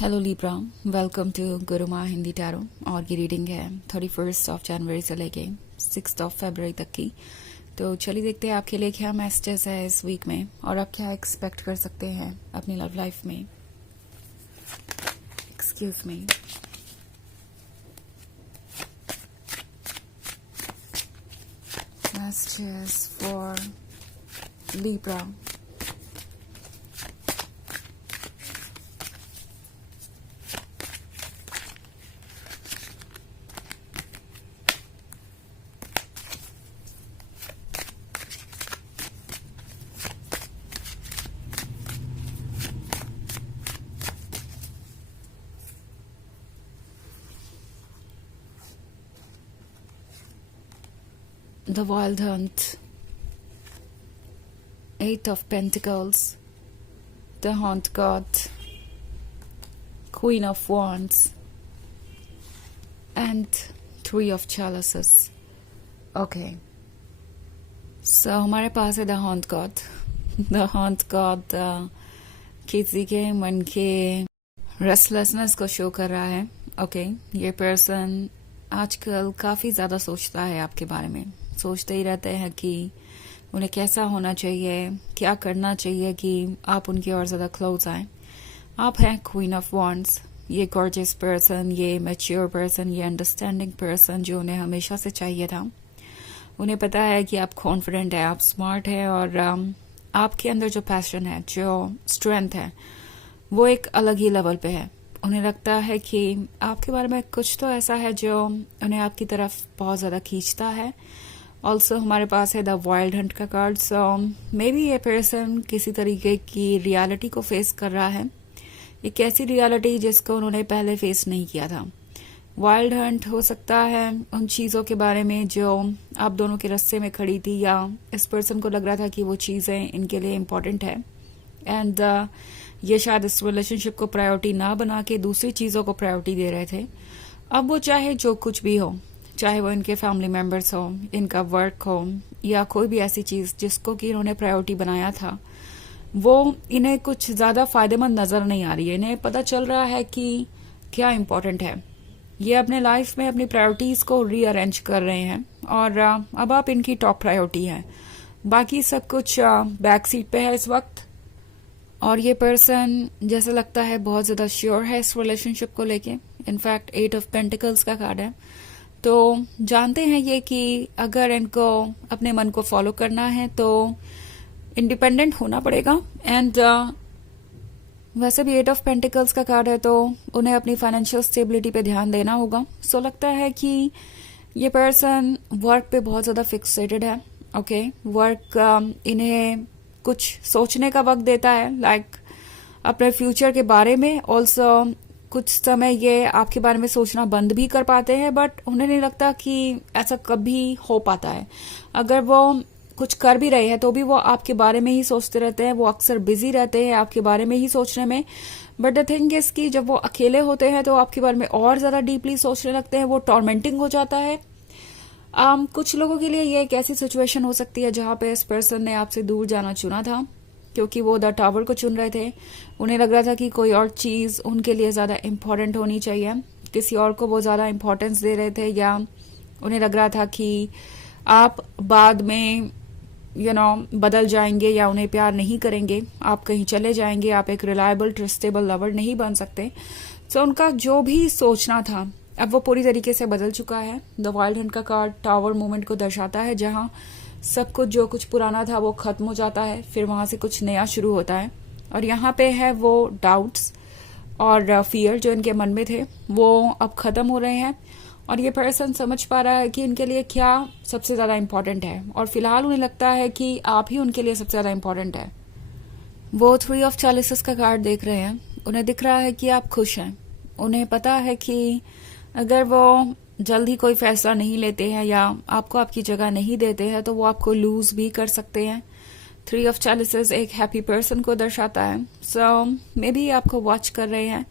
Hello Libra, welcome to Guruma Hindi tarot. और की reading है 31 जनवरी से लेके 6 फरवरी तक की। तो चलिए देखते हैं आपके लिए क्या मैसेजेस है इस वीक में और आप क्या एक्सपेक्ट कर सकते हैं अपनी लव लाइफ में। Excuse me. Messages for Libra. The Wild Hunt, 8 of Pentacles, the Haunt God, Queen of Wands, and 3 of Chalices. Okay. So हमारे पास है The Haunt God. The Haunt God किसी के मन के रेस्टलेसनेस को शो कर रहा है। ओके, ये पर्सन आजकल काफ़ी ज़्यादा सोचता है आपके बारे में। सोचते ही रहते हैं कि उन्हें कैसा होना चाहिए, क्या करना चाहिए कि आप उनकी और ज़्यादा क्लोज आए। आप हैं क्वीन ऑफ वॉन्ड्स, ये गॉर्जियस पर्सन, ये मैच्योर पर्सन, ये अंडरस्टैंडिंग पर्सन जो उन्हें हमेशा से चाहिए था। उन्हें पता है कि आप कॉन्फिडेंट है, आप स्मार्ट है और आपके अंदर जो पैशन है, जो स्ट्रेंथ है, वो एक अलग ही लेवल पे है। उन्हें लगता है कि आपके बारे में कुछ तो ऐसा है जो उन्हें आपकी तरफ बहुत ज़्यादा खींचता है। ऑल्सो हमारे पास है द वाइल्ड हंट का कार्ड। सो मे बी ये पर्सन किसी तरीके की रियलिटी को फेस कर रहा है, एक ऐसी रियलिटी जिसको उन्होंने पहले फेस नहीं किया था। वाइल्ड हंट हो सकता है उन चीज़ों के बारे में जो आप दोनों के रास्ते में खड़ी थी, या इस पर्सन को लग रहा था कि वो चीज़ें इनके लिए इम्पोर्टेंट है एंड ये शायद इस रिलेशनशिप को प्रायोरिटी ना बना के दूसरी चीज़ों को प्रायोरिटी दे रहे थे। अब वो चाहे जो कुछ भी हो, चाहे वो इनके फैमिली मेम्बर्स हो, इनका वर्क हो, या कोई भी ऐसी चीज़ जिसको कि इन्होंने प्रायोरिटी बनाया था, वो इन्हें कुछ ज़्यादा फायदेमंद नज़र नहीं आ रही है। इन्हें पता चल रहा है कि क्या इम्पोर्टेंट है। ये अपने लाइफ में अपनी प्रायोरिटीज़ को रीअरेंज कर रहे हैं और अब आप इनकी टॉप प्रायोरिटी है। बाकी सब कुछ बैक सीट पे है इस वक्त। और ये पर्सन जैसे लगता है बहुत ज़्यादा श्योर है इस रिलेशनशिप को लेके। इनफैक्ट 8 of Pentacles का कार्ड है। तो जानते हैं ये कि अगर इनको अपने मन को फॉलो करना है तो इंडिपेंडेंट होना पड़ेगा। एंड वैसे भी 8 of Pentacles का कार्ड है तो उन्हें अपनी फाइनेंशियल स्टेबिलिटी पे ध्यान देना होगा। सो लगता है कि ये पर्सन वर्क पे बहुत ज़्यादा फिक्सेटेड है। ओके, वर्क इन्हें कुछ सोचने का वक्त देता है, लाइक अपने फ्यूचर के बारे में। ऑल्सो कुछ समय ये आपके बारे में सोचना बंद भी कर पाते हैं, बट उन्हें नहीं लगता कि ऐसा कभी हो पाता है। अगर वो कुछ कर भी रहे हैं तो भी वो आपके बारे में ही सोचते रहते हैं। वो अक्सर बिजी रहते हैं आपके बारे में ही सोचने में। बट द थिंग इज कि जब वो अकेले होते हैं तो आपके बारे में और ज्यादा डीपली सोचने लगते हैं। वो टॉर्मेंटिंग हो जाता है। कुछ लोगों के लिए ये एक ऐसी सिचुएशन हो सकती है जहां पे इस पर्सन ने आपसे दूर जाना चुना था क्योंकि वो द टावर को चुन रहे थे। उन्हें लग रहा था कि कोई और चीज उनके लिए ज्यादा इम्पोर्टेंट होनी चाहिए, किसी और को वो ज्यादा इम्पोर्टेंस दे रहे थे, या उन्हें लग रहा था कि आप बाद में बदल जाएंगे या उन्हें प्यार नहीं करेंगे, आप कहीं चले जाएंगे, आप एक रिलायबल ट्रस्टेबल लवर नहीं बन सकते। तो उनका जो भी सोचना था अब वो पूरी तरीके से बदल चुका है। द वाइल्ड हंट का कार्ड टावर मूवमेंट को दर्शाता है, जहां सब कुछ जो कुछ पुराना था वो खत्म हो जाता है, फिर वहां से कुछ नया शुरू होता है। और यहाँ पे है वो डाउट्स और फियर जो इनके मन में थे वो अब खत्म हो रहे हैं। और ये पर्सन समझ पा रहा है कि इनके लिए क्या सबसे ज्यादा इम्पोर्टेंट है, और फिलहाल उन्हें लगता है कि आप ही उनके लिए सबसे ज्यादा इम्पोर्टेंट है। वो 3 of Chalices का कार्ड देख रहे हैं। उन्हें दिख रहा है कि आप खुश हैं। उन्हें पता है कि अगर वो जल्द ही कोई फैसला नहीं लेते हैं या आपको आपकी जगह नहीं देते हैं तो वो आपको लूज भी कर सकते हैं। 3 of Chalices एक हैप्पी पर्सन को दर्शाता है। सो मे बी आपको वॉच कर रहे हैं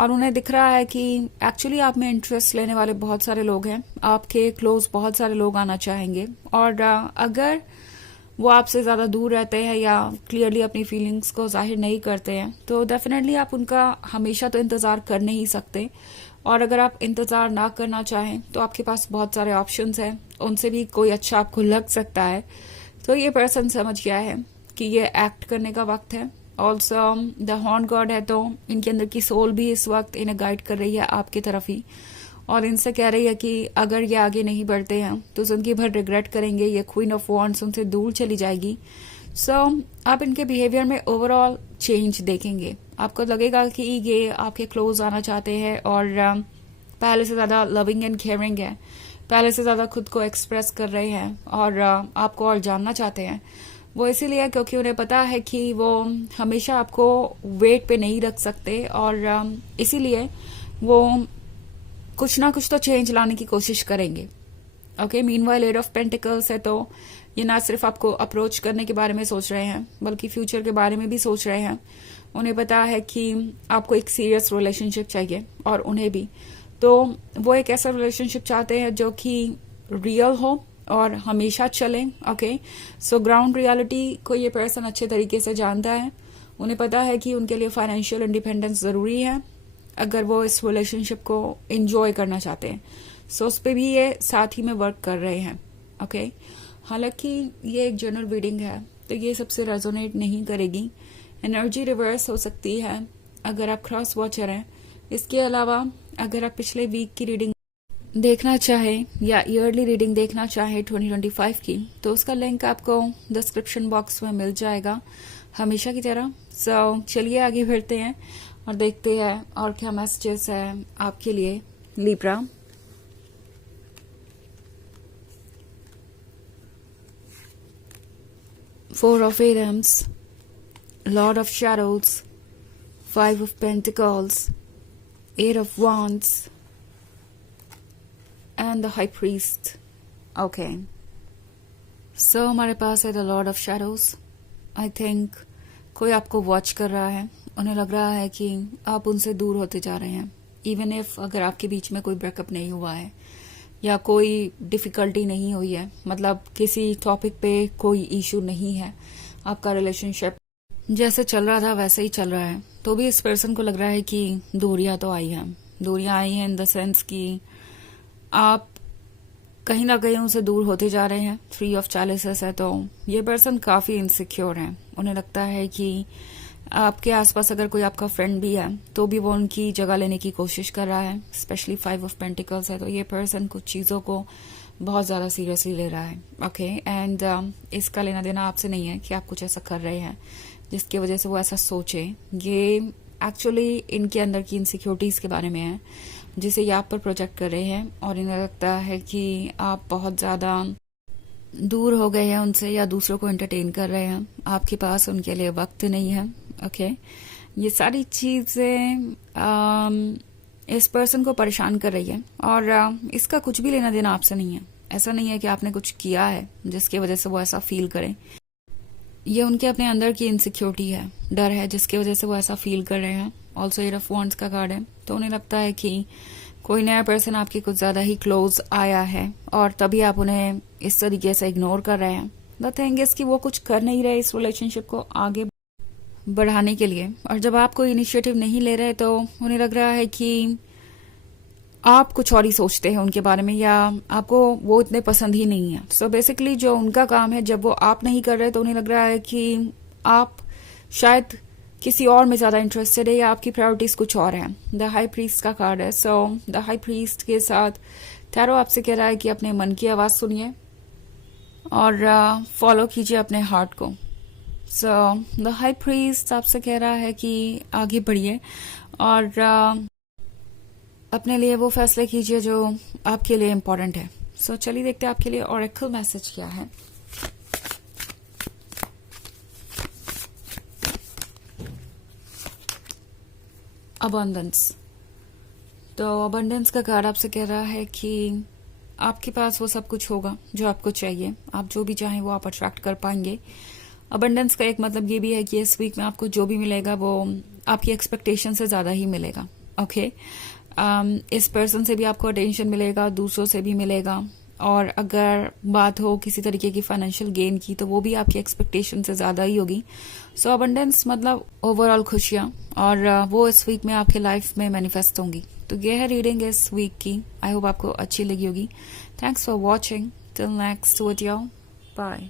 और उन्हें दिख रहा है कि एक्चुअली आप में इंटरेस्ट लेने वाले बहुत सारे लोग हैं, आपके क्लोज बहुत सारे लोग आना चाहेंगे। और अगर वो आपसे ज़्यादा दूर रहते हैं या क्लियरली अपनी फीलिंग्स को जाहिर नहीं करते हैं, तो डेफिनेटली आप उनका हमेशा तो इंतज़ार कर नहीं सकते। और अगर आप इंतज़ार ना करना चाहें तो आपके पास बहुत सारे ऑप्शंस हैं, उनसे भी कोई अच्छा आपको लग सकता है। तो ये पर्सन समझ गया है कि ये एक्ट करने का वक्त है। ऑल्सो द हॉर्न गॉड है, तो इनके अंदर की सोल भी इस वक्त इन्हें गाइड कर रही है आपकी तरफ ही, और इनसे कह रही है कि अगर ये आगे नहीं बढ़ते हैं तो जिंदगी भर रिग्रेट करेंगे। ये क्वीन ऑफ वॉन्ड्स उनसे दूर चली जाएगी। सो आप इनके बिहेवियर में ओवरऑल चेंज देखेंगे। आपको लगेगा कि ये आपके क्लोज आना चाहते हैं और पहले से ज़्यादा लविंग एंड केयरिंग है, पहले से ज़्यादा खुद को एक्सप्रेस कर रहे हैं और आपको और जानना चाहते हैं। वो इसीलिए क्योंकि उन्हें पता है कि वो हमेशा आपको वेट पे नहीं रख सकते, और इसीलिए वो कुछ ना कुछ तो चेंज लाने की कोशिश करेंगे। Okay, meanwhile eight of pentacles है, तो ये ना सिर्फ आपको अप्रोच करने के बारे में सोच रहे हैं बल्कि फ्यूचर के बारे में भी सोच रहे हैं। उन्हें पता है कि आपको एक सीरियस रिलेशनशिप चाहिए और उन्हें भी। तो वो एक ऐसा रिलेशनशिप चाहते हैं जो कि रियल हो और हमेशा चले। ओके, सो ग्राउंड रियलिटी को ये पर्सन अच्छे तरीके से जानता है। उन्हें पता है कि उनके लिए फाइनेंशियल इंडिपेंडेंस ज़रूरी है अगर वो इस रिलेशनशिप को एंजॉय करना चाहते हैं। सो उस पर भी ये साथ ही में वर्क कर रहे हैं। ओके, हालांकि ये एक जनरल रीडिंग है तो ये सबसे रेजोनेट नहीं करेगी। एनर्जी रिवर्स हो सकती है अगर आप क्रॉस वॉचर हैं। इसके अलावा अगर आप पिछले वीक की रीडिंग देखना चाहें या ईयरली रीडिंग देखना चाहें 2025 की, तो उसका लिंक आपको डिस्क्रिप्शन बॉक्स में मिल जाएगा हमेशा की तरह। सो चलिए आगे बढ़ते हैं और देखते हैं और क्या मैसेजेस है आपके लिए Libra. Four of arms, lord of shadows, five of pentacles, eight of wands and the high priest. Okay, so हमारे पास है the lord of shadows. I think कोई आपको वॉच कर रहा है। उन्हें लग रहा है कि आप उनसे दूर होते जा रहे हैं। इवन इफ अगर आपके बीच में कोई ब्रेकअप नहीं हुआ है या कोई डिफिकल्टी नहीं हुई है, मतलब किसी टॉपिक पे कोई इशू नहीं है, आपका रिलेशनशिप जैसे चल रहा था वैसे ही चल रहा है, तो भी इस पर्सन को लग रहा है कि दूरियां तो आई हैं। दूरियां आई हैं इन द सेंस कि आप कहीं ना कहीं उनसे दूर होते जा रहे हैं। थ्री ऑफ चैलिसेस है, तो ये पर्सन काफी इनसिक्योर है। उन्हें लगता है कि आपके आसपास अगर कोई आपका फ्रेंड भी है तो भी वो उनकी जगह लेने की कोशिश कर रहा है। स्पेशली फाइव ऑफ पेंटिकल्स है, तो ये पर्सन कुछ चीज़ों को बहुत ज़्यादा सीरियसली ले रहा है। ओके, एंड इसका लेना देना आपसे नहीं है कि आप कुछ ऐसा कर रहे हैं जिसकी वजह से वो ऐसा सोचे। ये एक्चुअली इनके अंदर की इनसिक्योरिटीज़ के बारे में है जिसे ये आप पर प्रोजेक्ट कर रहे हैं, और इन्हें लगता है कि आप बहुत ज़्यादा दूर हो गए हैं उनसे या दूसरों को एंटरटेन कर रहे हैं। आपके पास उनके लिए वक्त नहीं है। ओके, ये सारी चीजें इस पर्सन को परेशान कर रही है, और इसका कुछ भी लेना देना आपसे नहीं है। ऐसा नहीं है कि आपने कुछ किया है जिसकी वजह से वो ऐसा फील करे। ये उनके अपने अंदर की इनसिक्योरिटी है, डर है, जिसकी वजह से वो ऐसा फील कर रहे हैं। ऑल्सो एट ऑफ वॉन्ड्स का कार्ड है, तो उन्हें लगता है कि कोई नया पर्सन आपके कुछ ज्यादा ही क्लोज आया है और तभी आप उन्हें इस तरीके से इग्नोर कर रहे हैं। द थिंग इज कि वो कुछ कर नहीं रहे इस रिलेशनशिप को आगे बढ़ाने के लिए, और जब आप कोई इनिशिएटिव नहीं ले रहे तो उन्हें लग रहा है कि आप कुछ और ही सोचते हैं उनके बारे में या आपको वो इतने पसंद ही नहीं है। सो बेसिकली जो उनका काम है, जब वो आप नहीं कर रहे तो उन्हें लग रहा है कि आप शायद किसी और में ज्यादा इंटरेस्टेड है या आपकी प्रायोरिटीज कुछ और हैं। द हाई प्रीस्ट का कार्ड है, सो द हाई प्रीस्ट के साथ टैरो आपसे कह रहा है कि अपने मन की आवाज सुनिए और फॉलो कीजिए अपने हार्ट को। सो द हाई प्रीस्ट आपसे कह रहा है कि आगे बढ़िए और अपने लिए वो फैसले कीजिए जो आपके लिए इम्पोर्टेंट है। सो चलिए देखते हैं आपके लिए ऑरेकल मैसेज क्या है। अबंडेंस, तो अबंडेंस का कार्ड आपसे कह रहा है कि आपके पास वो सब कुछ होगा जो आपको चाहिए। आप जो भी चाहें वो आप अट्रैक्ट कर पाएंगे। अबंडेंस का एक मतलब ये भी है कि इस वीक में आपको जो भी मिलेगा वो आपकी एक्सपेक्टेशन से ज्यादा ही मिलेगा। ओके, इस पर्सन से भी आपको अटेंशन मिलेगा, दूसरों से भी मिलेगा, और अगर बात हो किसी तरीके की फाइनेंशियल गेन की तो वो भी आपकी एक्सपेक्टेशन से ज़्यादा ही होगी. सो अबंडेंस मतलब ओवरऑल खुशियाँ, और वो इस वीक में आपके लाइफ में मैनिफेस्ट होंगी. तो ये है रीडिंग इस वीक की. आई होप आपको अच्छी लगी होगी. Thanks for watching. Till next video. Bye.